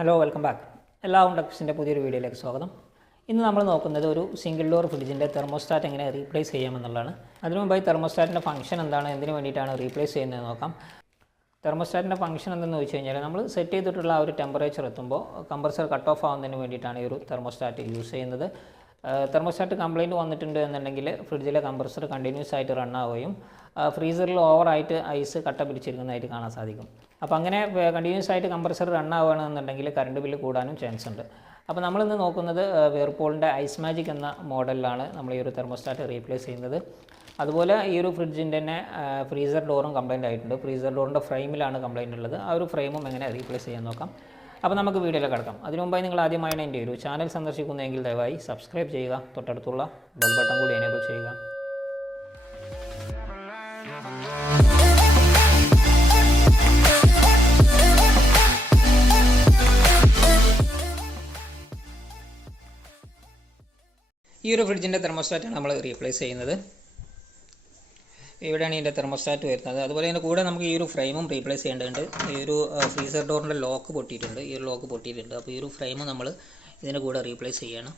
Hello welcome back. എല്ലാവർക്കും ടെക്സിൻ്റെ പുതിയൊരു വീഡിയോയിലേക്ക് സ്വാഗതം. ഇന്ന് നമ്മൾ നോക്കുന്നത് ഒരു സിംഗിൾ ഡോർ ഫ്രിഡ്ജിൻ്റെ തെർമോസ്റ്റാറ്റ് എങ്ങനെ റീപ്ലേസ് ചെയ്യാമെന്നുള്ളതാണ്. അതിനു മുമ്പായി തെർമോസ്റ്റാറ്റിൻ്റെ ഫംഗ്ഷൻ എന്താണ്, എന്തിനു വേണ്ടിയിട്ടാണ് റീപ്ലേസ് ചെയ്യുന്നതെന്ന് നോക്കാം. തെർമോസ്റ്റാറ്റിൻ്റെ ഫംഗ്ഷൻ എന്തെന്ന് വെച്ച് കഴിഞ്ഞാൽ നമ്മൾ സെറ്റ് ചെയ്തിട്ടുള്ള ആ ഒരു ടെമ്പറേച്ചർ എത്തുമ്പോൾ കംപ്രസർ കട്ട് ഓഫ് ആവുന്നതിന് വേണ്ടിയിട്ടാണ് ഈ ഒരു തെർമോസ്റ്റാറ്റ് യൂസ് ചെയ്യുന്നത്. തെർമോസ്റ്റാറ്റ് കംപ്ലയിൻറ്റ് വന്നിട്ടുണ്ട് എന്നുണ്ടെങ്കിൽ ഫ്രിഡ്ജിലെ കംപ്രസർ കണ്ടിന്യൂസ് ആയിട്ട് റൺ ആവുകയും ഫ്രീസറിൽ ഓവറായിട്ട് ഐസ് കട്ട പിടിച്ചിരിക്കുന്നതായിട്ട് കാണാൻ സാധിക്കും. അപ്പോൾ അങ്ങനെ കണ്ടിന്യൂസ് ആയിട്ട് കംപ്രസർ റൺ ആവുകയാണെന്നുണ്ടെങ്കിൽ കറണ്ട് ബില്ല് കൂടാനും ചാൻസ് ഉണ്ട്. അപ്പോൾ നമ്മളിന്ന് നോക്കുന്നത് വേർപൂളിൻ്റെ ഐസ് മാജിക് എന്ന മോഡലിലാണ് നമ്മൾ ഈ ഒരു തെർമോസ്റ്റാറ്റ് റീപ്ലേസ് ചെയ്യുന്നത്. അതുപോലെ ഈ ഒരു ഫ്രിഡ്ജിൻ്റെ തന്നെ ഫ്രീസർ ഡോറും കംപ്ലയിൻ്റ് ആയിട്ടുണ്ട്. ഫ്രീസർ ഡോറിൻ്റെ ഫ്രെയിമിലാണ് കംപ്ലയിൻ്റ് ഉള്ളത്. ആ ഒരു ഫ്രെയിമും എങ്ങനെ റീപ്ലേസ് ചെയ്യാൻ നോക്കാം. അപ്പോൾ നമുക്ക് വീഡിയോയിൽ കിടക്കാം. അതിനു മുമ്പായി നിങ്ങൾ ആദ്യമായാണ് എൻ്റെ ഒരു ചാനൽ സന്ദർശിക്കുന്നതെങ്കിൽ ദയവായി സബ്സ്ക്രൈബ് ചെയ്യുക, തൊട്ടടുത്തുള്ള ബെൽ ബട്ടൺ കൂടി എനേബിൾ ചെയ്യുക. ഈ ഒരു ഫ്രിഡ്ജിൻ്റെ തെർമോസ്റ്റാറ്റാണ് നമ്മൾ റീപ്ലേസ് ചെയ്യുന്നത്. ഇവിടെയാണ് ഇതിൻ്റെ തെർമോസ്റ്റാറ്റ് വരുന്നത്. അതുപോലെ തന്നെ കൂടെ നമുക്ക് ഈ ഒരു ഫ്രെയിമും റീപ്ലേസ് ചെയ്യേണ്ടതുണ്ട്. ഈ ഒരു ഫ്രീസർ ഡോറിൻ്റെ ലോക്ക് പൊട്ടിയിട്ടുണ്ട്. ഈ ഒരു ലോക്ക് പൊട്ടിയിട്ടുണ്ട്. അപ്പോൾ ഈ ഒരു ഫ്രെയിം നമ്മൾ ഇതിൻ്റെ കൂടെ റീപ്ലേസ് ചെയ്യണം.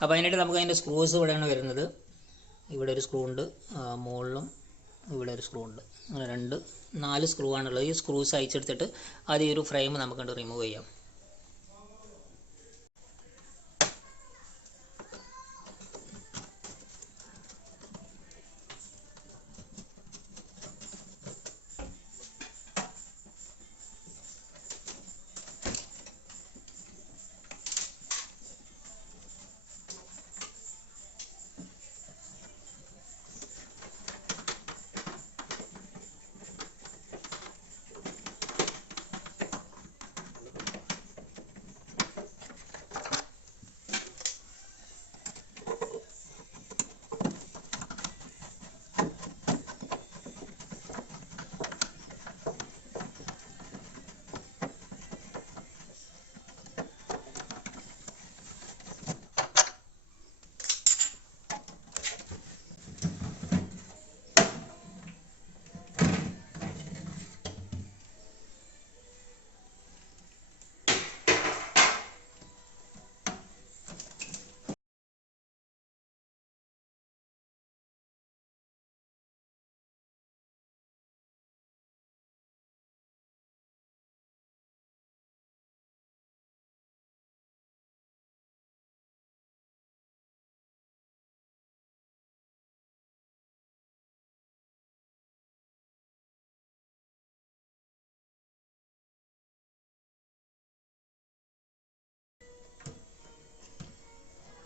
അപ്പോൾ അതിനായിട്ട് നമുക്ക് അതിൻ്റെ സ്ക്രൂസ് ഇവിടെയാണ് വരുന്നത്. ഇവിടെ ഒരു സ്ക്രൂ ഉണ്ട്, മുകളിലും ഇവിടെ ഒരു സ്ക്രൂ ഉണ്ട്. അങ്ങനെ 4 സ്ക്രൂ ആണുള്ളത്. ഈ സ്ക്രൂസ് അയച്ചെടുത്തിട്ട് ആദ്യം ഈ ഒരു ഫ്രെയിം നമുക്കണ്ട് റിമൂവ് ചെയ്യാം.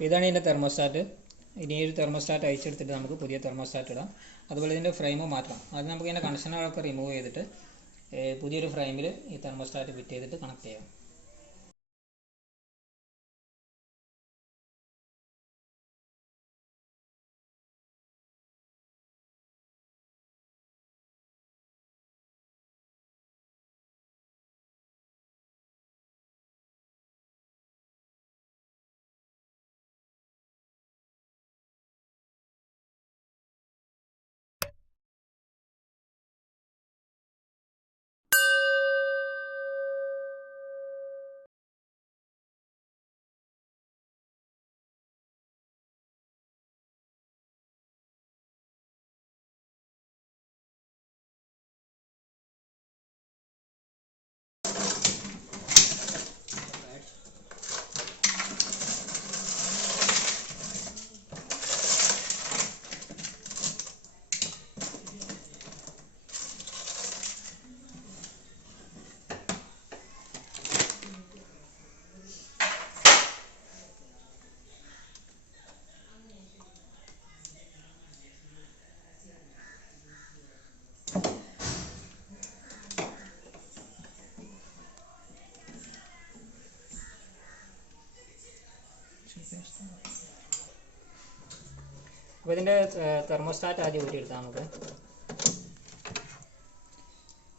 ഇതാണ് ഇതിൻ്റെ തെർമോസ്റ്റാറ്റ്. ഇനി ഒരു തെർമോസ്റ്റാറ്റ് അയച്ചെടുത്തിട്ട് നമുക്ക് പുതിയ തെർമോസ്റ്റാറ്റ് ഇടാം. അതുപോലെ ഇതിൻ്റെ ഫ്രെയിം മാറ്റാം. അത് നമുക്ക് ഇതിൻ്റെ കണക്ഷനുകളൊക്കെ റിമൂവ് ചെയ്തിട്ട് പുതിയൊരു ഫ്രെയിമിൽ ഈ തെർമോസ്റ്റാറ്റ് ഫിറ്റ് ചെയ്തിട്ട് കണക്ട് ചെയ്യാം. അപ്പോൾ ഇതിൻ്റെ തെർമോസ്റ്റാറ്റ് ആദ്യം ഊരിയെടുത്താൽ നമുക്ക്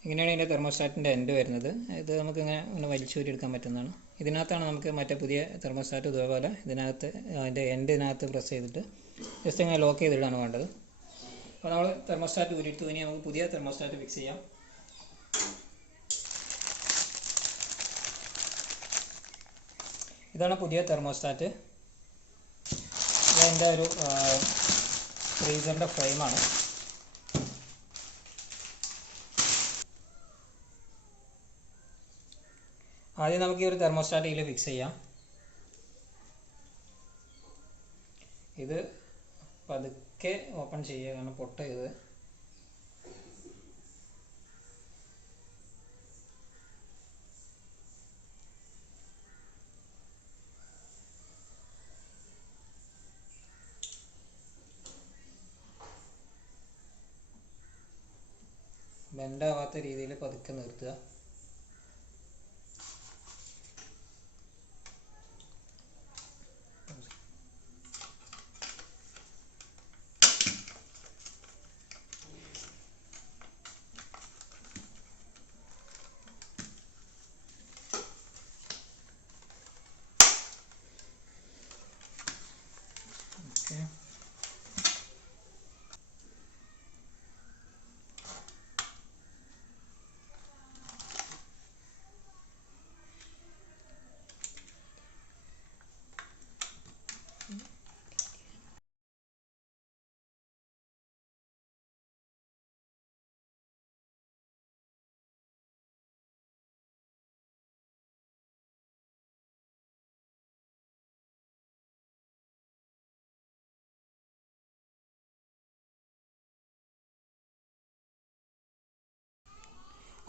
ഇങ്ങനെയാണ് ഇതിൻ്റെ തെർമോസ്റ്റാറ്റിൻ്റെ എൻഡ് വരുന്നത്. ഇത് നമുക്കിങ്ങനെ വലിച്ചൂരിയെടുക്കാൻ പറ്റുന്നതാണ്. ഇതിനകത്താണ് നമുക്ക് മറ്റേ പുതിയ തെർമോസ്റ്റാറ്റ് ഇതേപോലെ ഇതിനകത്ത് അതിൻ്റെ എൻഡ് ഇതിനകത്ത് പ്രസ് ചെയ്തിട്ട് ജസ്റ്റ് ഇങ്ങനെ ലോക്ക് ചെയ്തിടാണ് വേണ്ടത്. അപ്പോൾ നമ്മൾ തെർമോസ്റ്റാറ്റ് ഊരിയെടുത്തു. ഇനി നമുക്ക് പുതിയ തെർമോസ്റ്റാറ്റ് ഫിക്സ് ചെയ്യാം. ഇതാണ് പുതിയ തെർമോസ്റ്റാറ്റ്. ഇതെൻ്റെ ഒരു ഫ്രീസറിൻ്റെ ഫ്രെയിമാണ്. ആദ്യം നമുക്ക് ഈ ഒരു തെർമോസ്റ്റാറ്റ് ഇതിൽ ഫിക്സ് ചെയ്യാം. ഇത് പതുക്കെ ഓപ്പൺ ചെയ്യുക, കാരണം പൊട്ടരുത്. ബെൻഡാവാത്ത രീതിയിൽ പതുക്കെ നിർത്തുക.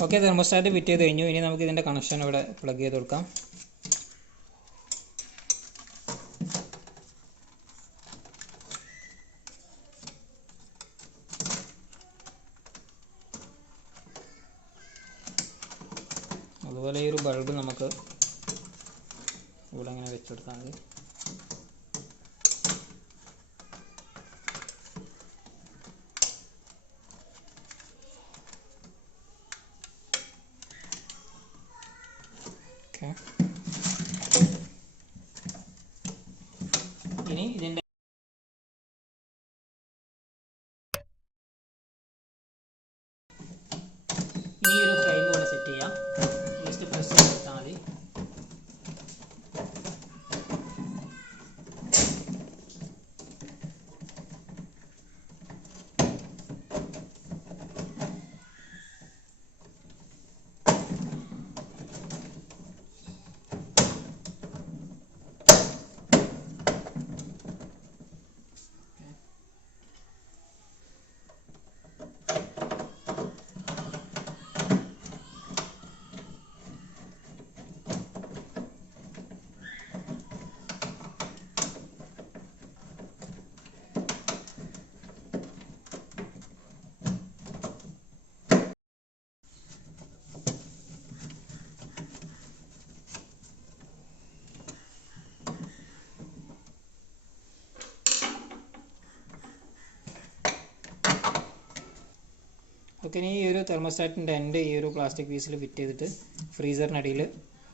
ഓക്കെ, തെർമോസ്റ്റാറ്റ് ഫിറ്റ് ചെയ്ത് കഴിഞ്ഞു. ഇനി നമുക്ക് ഇതിൻ്റെ കണക്ഷൻ ഇവിടെ പ്ലഗ് ചെയ്ത് കൊടുക്കാം. അതുപോലെ ഈ ഒരു ബൾബ് നമുക്ക് ഇവിടെ ഇങ്ങനെ വെച്ചെടുത്താൽ മതി. ഇനി ഇതിൻ്റെ ഈ ഒരു ഫ്രെയിം ഇവിടെ സെറ്റ് ചെയ്യാം. ജസ്റ്റ് പ്രസ് ചെയ്ത് കൊടുത്താൽ മതി. ഓക്കെ, ഇനി ഈ ഒരു തെർമോസ്റ്റാറ്റിൻ്റെ എൻഡ് ഈ ഒരു പ്ലാസ്റ്റിക് പീസിൽ ഫിറ്റ് ചെയ്തിട്ട് ഫ്രീസറിനടിയിൽ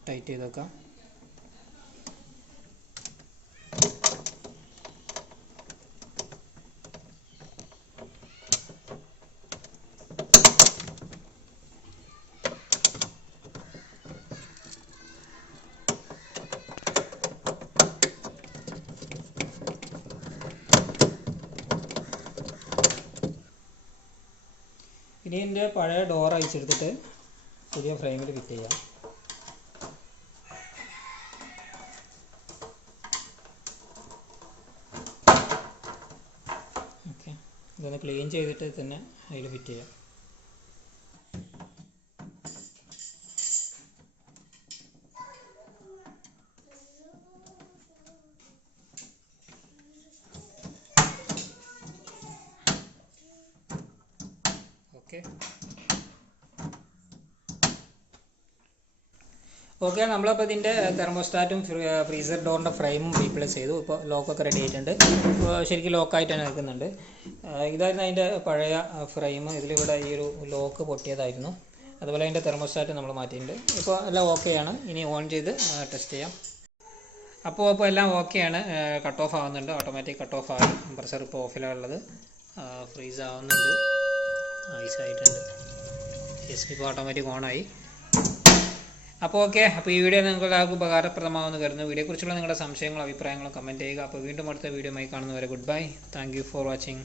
ടൈറ്റ് ചെയ്ത് വെക്കാം. ഇനി ഇതിൻ്റെ പഴയ ഡോർ അഴിച്ചെടുത്തിട്ട് പുതിയ ഫ്രെയിമിൽ ഫിറ്റ് ചെയ്യാം. ഓക്കെ, ഇതൊന്ന് ക്ലീൻ ചെയ്തിട്ട് തന്നെ അതിൽ ഫിറ്റ് ചെയ്യാം. ഓക്കെ, നമ്മളപ്പോൾ ഇതിൻ്റെ തെർമോസ്റ്റാറ്റും ഫ്രീസർ ഡോറിൻ്റെ ഫ്രെയിമും റീപ്ലേസ് ചെയ്തു. ഇപ്പോൾ ലോക്കൊക്കെ റെഡി ആയിട്ടുണ്ട്. ശരിക്കും ലോക്കായിട്ട് തന്നെ നിൽക്കുന്നുണ്ട്. ഇതായിരുന്നു അതിൻ്റെ പഴയ ഫ്രെയിം. ഇതിലിവിടെ ഈ ഒരു ലോക്ക് പൊട്ടിയതായിരുന്നു. അതുപോലെ അതിൻ്റെ തെർമോസ്റ്റാറ്റ് നമ്മൾ മാറ്റിയിട്ടുണ്ട്. ഇപ്പോൾ എല്ലാം ഓക്കെയാണ്. ഇനി ഓൺ ചെയ്ത് ടെസ്റ്റ് ചെയ്യാം. അപ്പോൾ എല്ലാം ഓക്കെയാണ്. കട്ട് ഓഫ് ആവുന്നുണ്ട്, ഓട്ടോമാറ്റിക് കട്ട് ഓഫ് ആയി. കംപ്രസർ ഇപ്പോൾ ഓഫിലാണുള്ളത്. ഫ്രീസ് ആവുന്നുണ്ട്, ഐസായിട്ടുണ്ട്. യെസ്, ഇപ്പോൾ ഓട്ടോമാറ്റിക് ഓണായി. അപ്പോൾ ഓക്കെ, അപ്പോൾ ഈ വീഡിയോ നിങ്ങൾക്ക് എല്ലാവർക്കും ഉപകാരപ്രദമാകുമെന്ന് കരുതുന്നു. വീഡിയോയെക്കുറിച്ചുള്ള നിങ്ങളുടെ സംശയങ്ങളും അഭിപ്രായങ്ങളും കമൻറ്റ് ചെയ്യുക. അപ്പോൾ വീണ്ടും അടുത്ത വീഡിയോയുമായി കാണുന്നവരെ good bye. Thank you for watching.